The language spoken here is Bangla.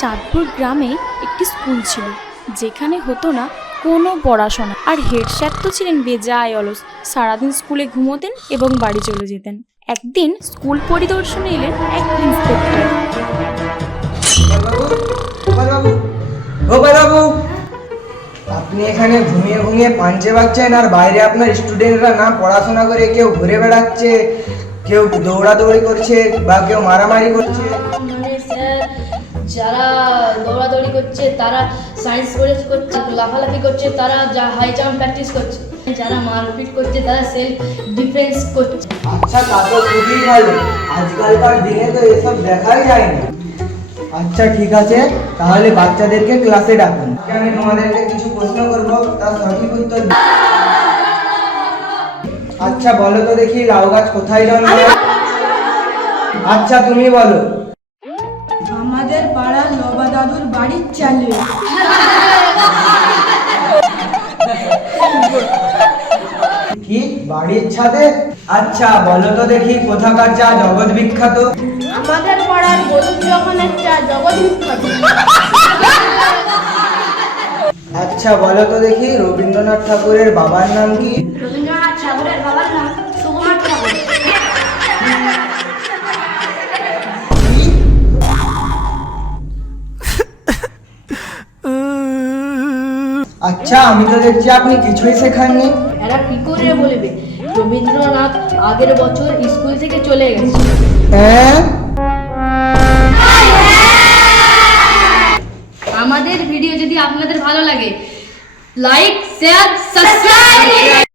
চাঁদপুর গ্রামে একটি স্কুল ছিল যেখানে হতো না কোনো পড়াশোনা। আর হেড স্যার তো ছিলেন বেজায় অলস, সারাদিন স্কুলে ঘুমোতেন এবং বাড়ি চলে যেতেন। একদিন স্কুল পরিদর্শনে এলেন এক ইন্সপেক্টর। বাবু, আপনি এখানে ঘুমিয়ে ঘুমিয়ে পাঞ্চে বাচ্চেন আর বাইরে আপনার স্টুডেন্টরা না পড়াশোনা করে কেউ ঘুরে বেড়াচ্ছে, কেউ দৌড়াদৌড়ি করছে বা কেউ মারামারি করছে। মানে স্যার, যারা দৌড়াদৌড়ি করছে তারা সায়েন্স করছে, লাফালাফি করছে তারা হাই জাম্প প্র্যাকটিস করছে, যারা মারপিট করছে তারা সেলফ ডিফেন্স করছে। আচ্ছা, তা তো খুবই ভালো। আজকালকার দিনে তো এসব দেখাই যায় না। আচ্ছা ঠিক আছে, তাহলে বাচ্চাদেরকে ক্লাসে ডাকুন। আমি তোমাদেরকে কিছু প্রশ্ন করব, তার সঠিক উত্তর দিন। আচ্ছা বলো তো দেখি, লাউ গাছ কোথায় জন্মায়? আচ্ছা তুমি বলো। আমাদের পাড়ার লবা দাদুর বাড়ির চালে। কি, বাড়ির ছাদে? আচ্ছা বলো তো দেখি, কোথাকার চা জগৎ বিখ্যাত? আমাদের পাড়ার গরুর জখনের চা জগৎ বিখ্যাত। আচ্ছা বলো তো দেখি, রবীন্দ্রনাথ ঠাকুরের বাবার নাম কি? রবীন্দ্রনাথ ঠাকুরের বাবার নাম সুকুমার ঠাকুর। আচ্ছা, আমি তো দেখছি আপনি কিছুই শেখাননি। এরা কি করে বলবে রবীন্দ্রনাথ আগের বছর স্কুল থেকে চলে গেছে? হ্যাঁ, আমাদের ভিডিও যদি আপনাদের ভালো লাগে, লাইক, শেয়ার, সাবস্ক্রাইব।